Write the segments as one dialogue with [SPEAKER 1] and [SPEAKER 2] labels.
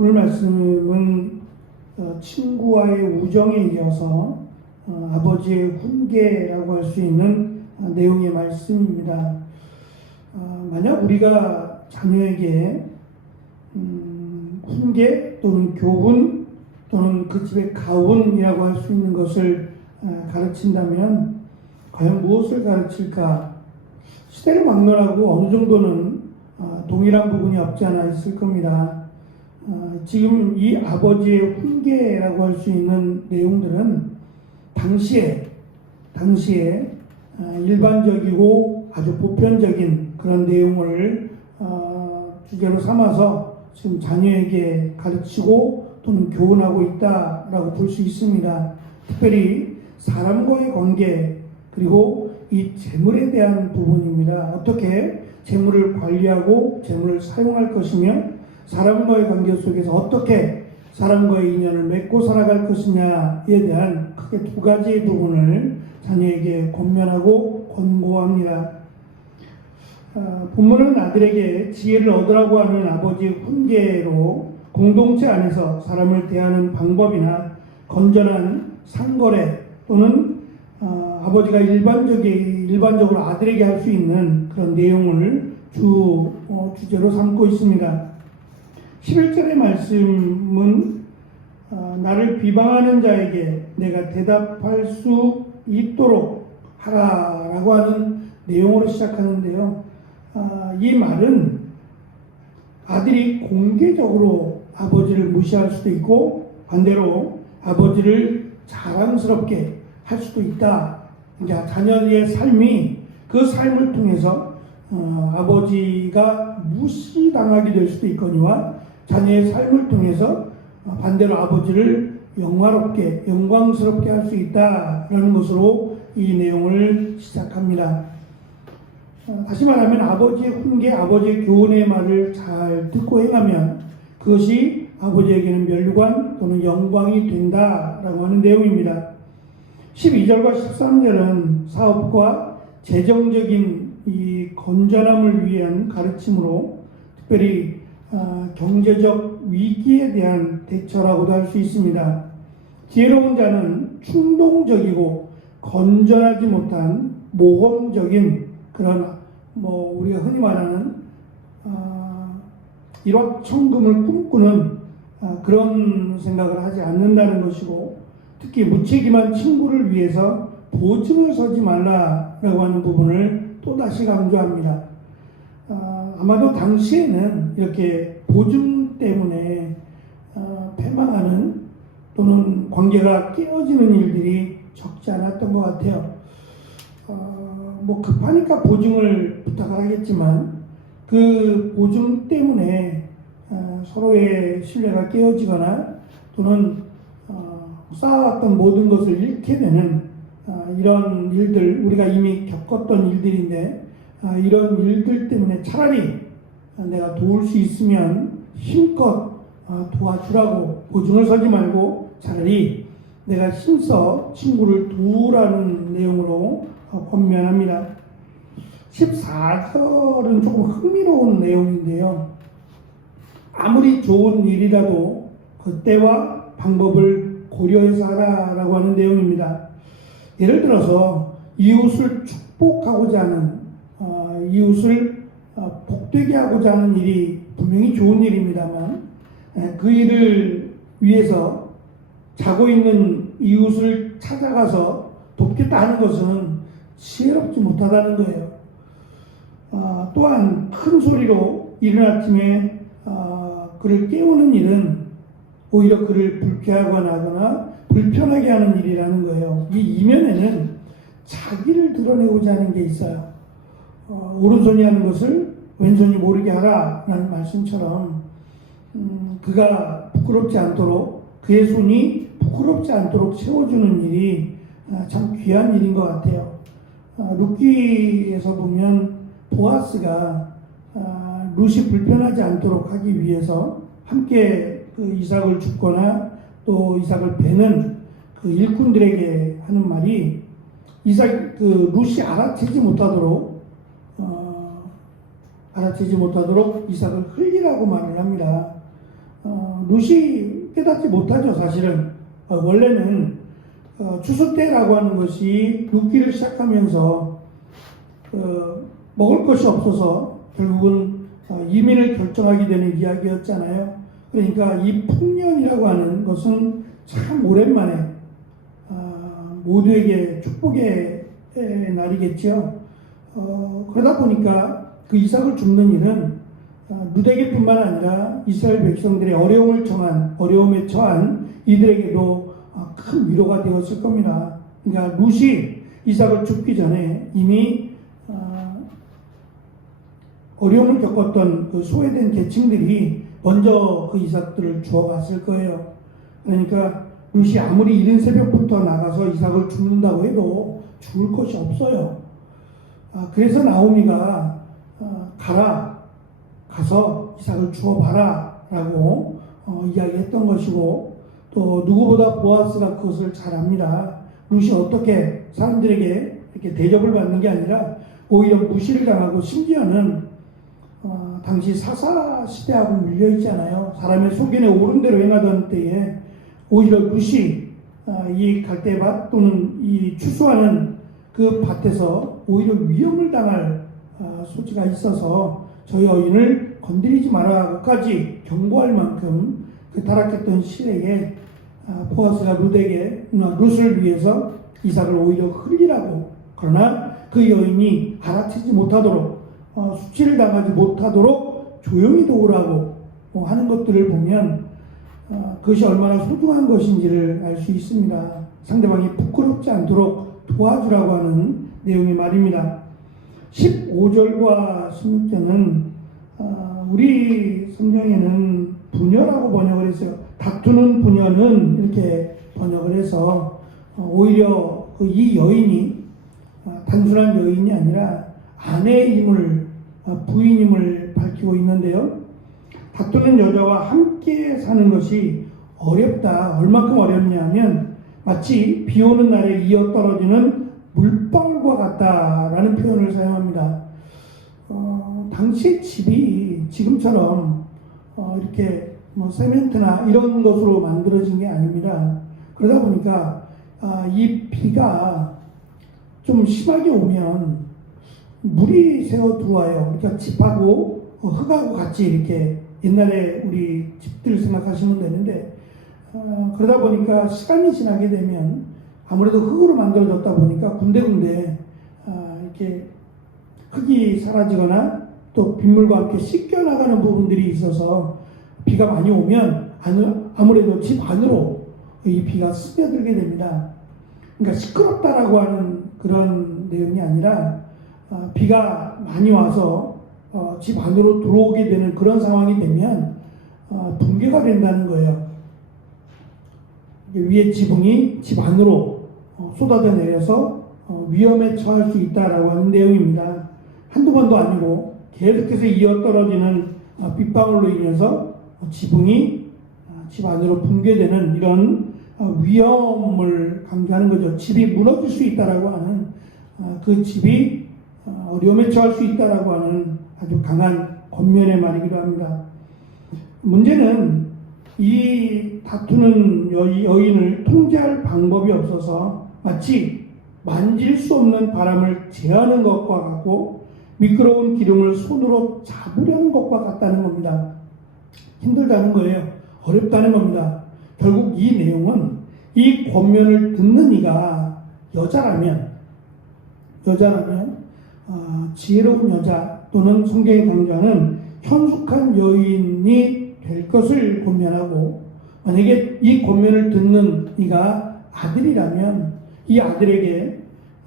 [SPEAKER 1] 오늘 말씀은 어, 친구와의 우정에 이어서 어, 아버지의 훈계라고 할 수 있는 어, 내용의 말씀입니다. 어, 만약 우리가 자녀에게 음, 훈계 또는 교훈 또는 그 집의 가훈이라고 할 수 있는 것을 어, 가르친다면 과연 무엇을 가르칠까? 시대를 막론하고 어느 정도는 어, 동일한 부분이 없지 않아 있을 겁니다. 어, 지금 이 아버지의 훈계라고 할 수 있는 내용들은 당시에 당시에 어, 일반적이고 아주 보편적인 그런 내용을 어, 주제로 삼아서 지금 자녀에게 가르치고 또는 교훈하고 있다라고 볼 수 있습니다. 특별히 사람과의 관계 그리고 이 재물에 대한 부분입니다. 어떻게 재물을 관리하고 재물을 사용할 것이며 사람과의 관계 속에서 어떻게 사람과의 인연을 맺고 살아갈 것이냐에 대한 크게 두 가지 부분을 자녀에게 권면하고 권고합니다. 아, 본문은 아들에게 지혜를 얻으라고 하는 아버지의 훈계로 공동체 안에서 사람을 대하는 방법이나 건전한 상거래 또는 아, 아버지가 일반적인 일반적으로 아들에게 할 수 있는 그런 내용을 주 어, 주제로 삼고 있습니다. 11절의 말씀은 아, 나를 비방하는 자에게 내가 대답할 수 있도록 하라라고 하는 내용으로 시작하는데요. 아, 이 말은 아들이 공개적으로 아버지를 무시할 수도 있고 반대로 아버지를 자랑스럽게 할 수도 있다. 그러니까 자녀의 삶이 그 삶을 통해서 어, 아버지가 무시당하게 될 수도 있거니와 자녀의 삶을 통해서 어, 반대로 아버지를 영화롭게 영광스럽게 할 수 있다라는 것으로 이 내용을 시작합니다. 어, 다시 말하면 아버지의 훈계, 아버지의 교훈의 말을 잘 듣고 행하면 그것이 아버지에게는 멸관 또는 영광이 된다라고 하는 내용입니다. 12절과 13절은 사업과 재정적인 이 건전함을 위한 가르침으로 특별히 아, 경제적 위기에 대한 대처라고도 할 수 있습니다. 지혜로운 자는 충동적이고 건전하지 못한 모험적인 그런 뭐 우리가 흔히 말하는 아, 일확천금을 꿈꾸는 아, 그런 생각을 하지 않는다는 것이고 특히 무책임한 친구를 위해서 보증을 서지 말라라고 하는 부분을 또다시 강조합니다. 아, 아마도 당시에는 이렇게 보증 때문에 아, 패망하는 또는 관계가 깨어지는 일들이 적지 않았던 것 같아요. 어, 뭐 급하니까 보증을 부탁을 하겠지만 그 보증 때문에 어, 서로의 신뢰가 깨어지거나 또는 어, 쌓아왔던 모든 것을 잃게 되는 어, 이런 일들 우리가 이미 겪었던 일들인데 아, 이런 일들 때문에 차라리 내가 도울 수 있으면 힘껏 어, 도와주라고 보증을 서지 말고 차라리 내가 힘써 친구를 도우라는 내용으로 어, 권면합니다. 14절은 조금 흥미로운 내용인데요. 아무리 좋은 일이라도 그때와 방법을 고려해서 하라라고 하는 내용입니다. 예를 들어서 이웃을 축복하고자 하는 어, 이웃을 어, 복되게 하고자 하는 일이 분명히 좋은 일입니다만 에, 그 일을 위해서 자고 있는 이웃을 찾아가서 돕겠다 하는 것은 지혜롭지 못하다는 거예요. 아, 또한 큰 소리로 이른 아침에 아, 그를 깨우는 일은 오히려 그를 불쾌하거나 하거나 불편하게 하는 일이라는 거예요. 이 이면에는 자기를 드러내고자 하는 게 있어요. 어, 오른손이 하는 것을 왼손이 모르게 하라라는 말씀처럼 음, 그가 부끄럽지 않도록 그의 손이 부끄럽지 않도록 채워주는 일이 아, 참 귀한 일인 것 같아요. 아, 룻기에서 보면 보아스가 아, 룻이 불편하지 않도록 하기 위해서 함께 그 이삭을 줍거나 또 이삭을 베는 그 일꾼들에게 하는 말이 이삭 그 룻이 알아채지 못하도록 어, 알아채지 못하도록 이삭을 흘리라고 말을 합니다. 어, 룻이 깨닫지 못하죠 사실은 어, 원래는 어, 추수 때라고 하는 것이 룻기를 시작하면서 어, 먹을 것이 없어서 결국은 어, 이민을 결정하게 되는 이야기였잖아요. 그러니까 이 풍년이라고 하는 것은 참 오랜만에 아, 모두에게 축복의 에, 날이겠죠. 어, 그러다 보니까 그 이삭을 줍는 일은 아, 루데게뿐만 아니라 이스라엘 백성들의 어려움을 처한 어려움에 처한 이들에게도 아, 큰 위로가 되었을 겁니다. 그러니까 룻이 이삭을 줍기 전에 이미 아, 어려움을 겪었던 그 소외된 계층들이 먼저 그 이삭들을 주어갔을 거예요. 그러니까 룻이 아무리 이른 새벽부터 나가서 이삭을 죽는다고 해도 죽을 것이 없어요. 아, 그래서 나오미가 아, 가라 가서 이삭을 주어봐라 라고 어, 이야기했던 것이고 또 누구보다 보아스가 그것을 잘 압니다. 룻이 어떻게 사람들에게 이렇게 대접을 받는 게 아니라 오히려 무시를 당하고 심지어는 어, 당시 사사 시대하고 물려 있잖아요. 사람의 소견에 옳은 대로 행하던 때에 오히려 룻이 아, 이 갈대밭 또는 이 추수하는 그 밭에서 오히려 위험을 당할 아, 소지가 있어서 저희 어인을 건드리지 말아까지 경고할 만큼 그 타락했던 시대에 아, 보아스가 룻에게 아, 룻을 위해서 이삭을 오히려 흘리라고 그러나 그 여인이 알아채지 못하도록 어, 수치를 당하지 못하도록 조용히 도우라고 뭐 하는 것들을 보면 어, 그것이 얼마나 소중한 것인지를 알 수 있습니다. 상대방이 부끄럽지 않도록 도와주라고 하는 내용의 말입니다. 15절과 16절은 어, 우리 성경에는 부녀라고 번역을 했어요. 다투는 부녀는 이렇게 번역을 해서 어, 오히려 그이 여인이 어, 단순한 여인이 아니라 아내임을 어, 부인임을 밝히고 있는데요. 다투는 여자와 함께 사는 것이 어렵다. 얼마큼 어렵냐면 마치 비 오는 날에 이어 떨어지는 물방울과 같다라는 표현을 사용합니다. 어, 당시 집이 지금처럼 어, 이렇게 뭐 세멘트나 이런 것으로 만들어진 게 아닙니다. 그러다 보니까 아, 이 비가 좀 심하게 오면 물이 새어 들어와요. 그러니까 집하고 어, 흙하고 같이 이렇게 옛날에 우리 집들 생각하시면 되는데 어, 그러다 보니까 시간이 지나게 되면 아무래도 흙으로 만들어졌다 보니까 군데군데 아, 이렇게 흙이 사라지거나 또 빗물과 함께 씻겨 나가는 부분들이 있어서 비가 많이 오면 안- 아무래도 집 안으로 이 비가 스며들게 됩니다. 그러니까 시끄럽다라고 하는 그런 내용이 아니라 아, 비가 많이 와서 어, 집 안으로 들어오게 되는 그런 상황이 되면 어, 붕괴가 된다는 거예요. 위에 지붕이 집 안으로 어, 쏟아져 내려서 어, 위험에 처할 수 있다라고 하는 내용입니다. 한두 번도 아니고 계속해서 이어 떨어지는 어, 빗방울로 인해서 어, 지붕이 어, 집 안으로 붕괴되는 이런 어, 위험을 강조하는 거죠. 집이 무너질 수 있다라고 하는 어, 그 집이 어, 어려움에 처할 수 있다라고 하는 아주 강한 권면의 말이기도 합니다. 문제는 이 다투는 여- 여인을 통제할 방법이 없어서 마치 만질 수 없는 바람을 제하는 것과 같고 미끄러운 기둥을 손으로 잡으려는 것과 같다는 겁니다. 힘들다는 거예요. 어렵다는 겁니다. 결국 이 내용은 이 권면을 듣는 이가 여자라면 여자라면 아, 지혜로운 여자 또는 성경이 강조하는 현숙한 여인이 될 것을 권면하고 만약에 이 권면을 듣는 이가 아들이라면 이 아들에게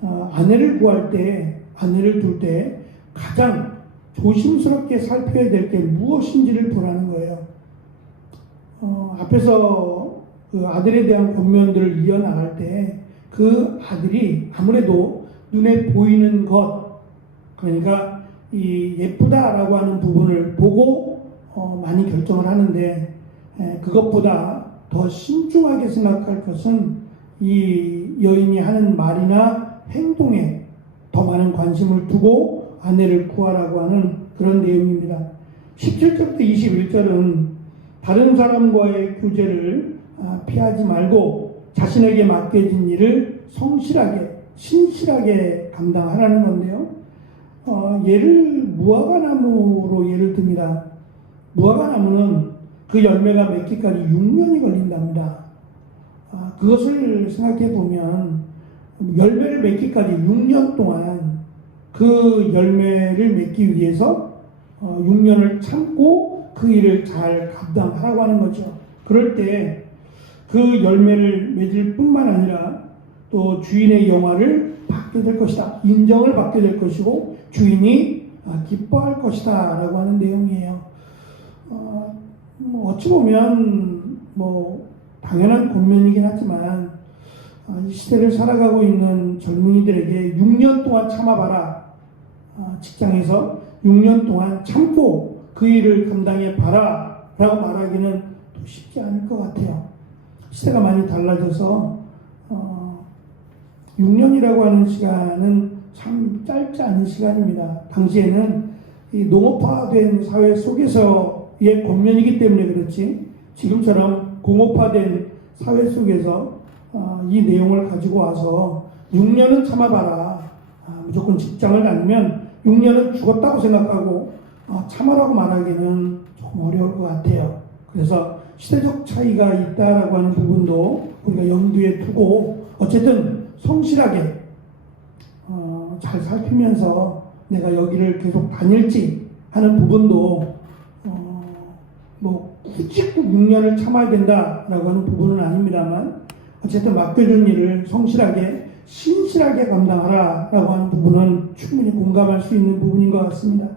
[SPEAKER 1] 어, 아내를 구할 때 아내를 둘 때 가장 조심스럽게 살펴야 될 게 무엇인지를 보라는 거예요. 어, 앞에서 그 아들에 대한 권면들을 이어나갈 때 그 아들이 아무래도 눈에 보이는 것 그러니까 이 예쁘다라고 하는 부분을 보고 어, 많이 결정을 하는데 에, 그것보다 더 신중하게 생각할 것은 이 여인이 하는 말이나 행동에 더 많은 관심을 두고 아내를 구하라고 하는 그런 내용입니다. 17절부터 21절은 다른 사람과의 교제를 아, 피하지 말고 자신에게 맡겨진 일을 성실하게 신실하게 감당하라는 건데요. 어, 예를 무화과나무로 예를 듭니다. 무화과나무는 그 열매가 맺기까지 6년이 걸린답니다. 아, 그것을 생각해 보면 열매를 맺기까지 6년 동안 그 열매를 맺기 위해서 어, 6년을 참고 그 일을 잘 감당하라고 하는 거죠. 그럴 때 그 열매를 맺을 뿐만 아니라 또 주인의 영화를 받게 될 것이다. 인정을 받게 될 것이고 주인이 아, 기뻐할 것이다. 라고 하는 내용이에요. 어, 뭐 어찌 보면 뭐 당연한 권면이긴 하지만 아, 이 시대를 살아가고 있는 젊은이들에게 6년 동안 참아봐라. 아, 직장에서 6년 동안 참고 그 일을 감당해 봐라. 라고 말하기는 또 쉽지 않을 것 같아요. 시대가 많이 달라져서 어, 6년이라고 하는 시간은 참 짧지 않은 시간입니다. 당시에는 이 농업화된 사회 속에서의 권면이기 때문에 그렇지 지금처럼 공업화된 사회 속에서 어, 이 내용을 가지고 와서 6년은 참아봐라. 아, 무조건 직장을 다니면 6년은 죽었다고 생각하고 어, 참아라고 말하기는 조금 어려울 것 같아요. 그래서 시대적 차이가 있다라고 하는 부분도 우리가 염두에 두고 어쨌든 성실하게 어, 잘 살피면서 내가 여기를 계속 다닐지 하는 부분도 어, 뭐 꼭 6년을 참아야 된다라고 하는 부분은 아닙니다만 어쨌든 맡겨준 일을 성실하게 신실하게 감당하라라고 하는 부분은 충분히 공감할 수 있는 부분인 것 같습니다.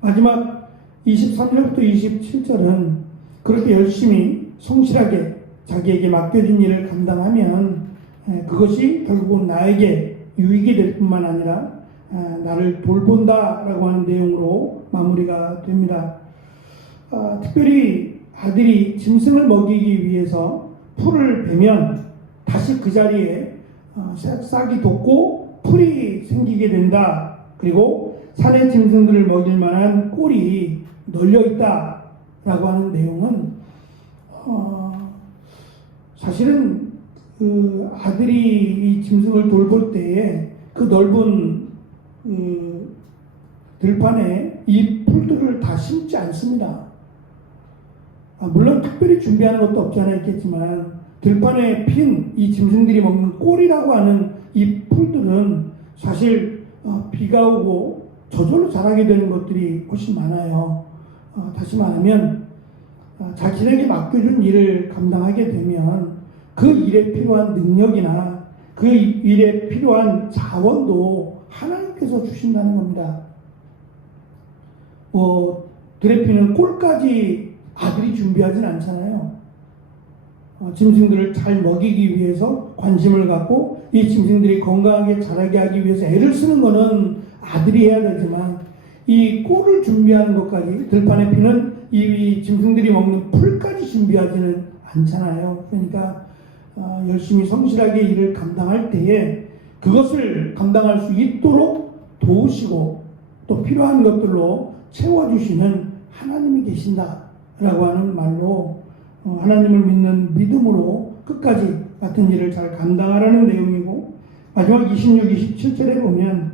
[SPEAKER 1] 마지막 23절부터 27절은 그렇게 열심히 성실하게 자기에게 맡겨진 일을 감당하면 에, 그것이 결국은 나에게 유익이 될 뿐만 아니라 에, 나를 돌본다라고 하는 내용으로 마무리가 됩니다. 아, 특별히 아들이 짐승을 먹이기 위해서 풀을 베면 다시 그 자리에 어, 싹- 싹이 돋고 풀이 생기게 된다. 그리고 산의 짐승들을 먹일 만한 꼴이 널려 있다 라고 하는 내용은 어, 사실은 그 아들이 이 짐승을 돌볼 때에 그 넓은 그 들판에 이 풀들을 다 심지 않습니다. 아, 물론 특별히 준비하는 것도 없지 않아 있겠지만 들판에 핀 이 짐승들이 먹는 꼴이라고 하는 이 풀들은 사실 어, 비가 오고 저절로 자라게 되는 것들이 훨씬 많아요. 어, 다시 말하면 어, 자신에게 맡겨준 일을 감당하게 되면 그 일에 필요한 능력이나 그 일에 필요한 자원도 하나님께서 주신다는 겁니다. 뭐 들에 피는 꼴까지 아들이 준비하진 않잖아요. 어, 짐승들을 잘 먹이기 위해서 관심을 갖고 이 짐승들이 건강하게 자라게 하기 위해서 애를 쓰는 거는 아들이 해야 되지만 이 꼴을 준비하는 것까지 들판에 피는 이 짐승들이 먹는 풀까지 준비하지는 않잖아요. 그러니까 어, 열심히 성실하게 일을 감당할 때에 그것을 감당할 수 있도록 도우시고 또 필요한 것들로 채워주시는 하나님이 계신다 라고 하는 말로 어, 하나님을 믿는 믿음으로 끝까지 같은 일을 잘 감당하라는 내용이고 마지막 26, 27절에 보면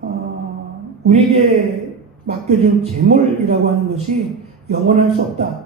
[SPEAKER 1] 어, 우리에게 맡겨준 재물이라고 하는 것이 영원할 수 없다.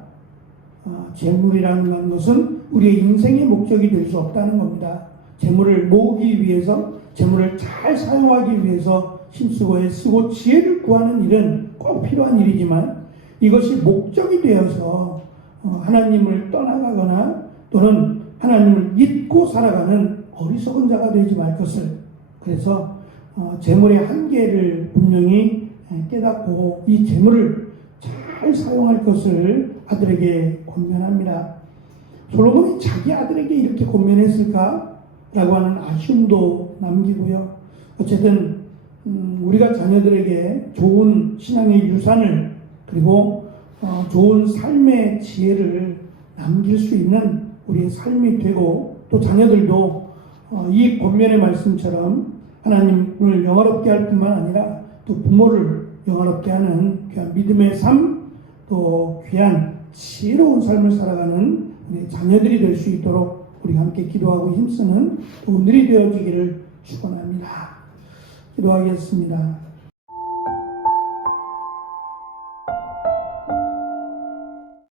[SPEAKER 1] 어, 재물이라는 것은 우리의 인생의 목적이 될 수 없다는 겁니다. 재물을 모으기 위해서 재물을 잘 사용하기 위해서 힘쓰고 애쓰고 지혜를 구하는 일은 꼭 필요한 일이지만 이것이 목적이 되어서 어, 하나님을 떠나가거나 또는 하나님을 잊고 살아가는 어리석은 자가 되지 말 것을 그래서 어, 재물의 한계를 분명히 깨닫고 이 재물을 잘 사용할 것을 아들에게 권면합니다. 솔로몬이 자기 아들에게 이렇게 권면했을까? 라고 하는 아쉬움도 남기고요. 어쨌든 음, 우리가 자녀들에게 좋은 신앙의 유산을 그리고 어, 좋은 삶의 지혜를 남길 수 있는 우리의 삶이 되고 또 자녀들도 어, 이 권면의 말씀처럼 하나님을 영화롭게 할 뿐만 아니라 또 부모를 영화롭게 하는 귀한 믿음의 삶, 또 귀한 지혜로운 삶을 살아가는 우리 자녀들이 될 수 있도록 우리 함께 기도하고 힘쓰는 오늘이 되어지기를 축원합니다. 기도하겠습니다.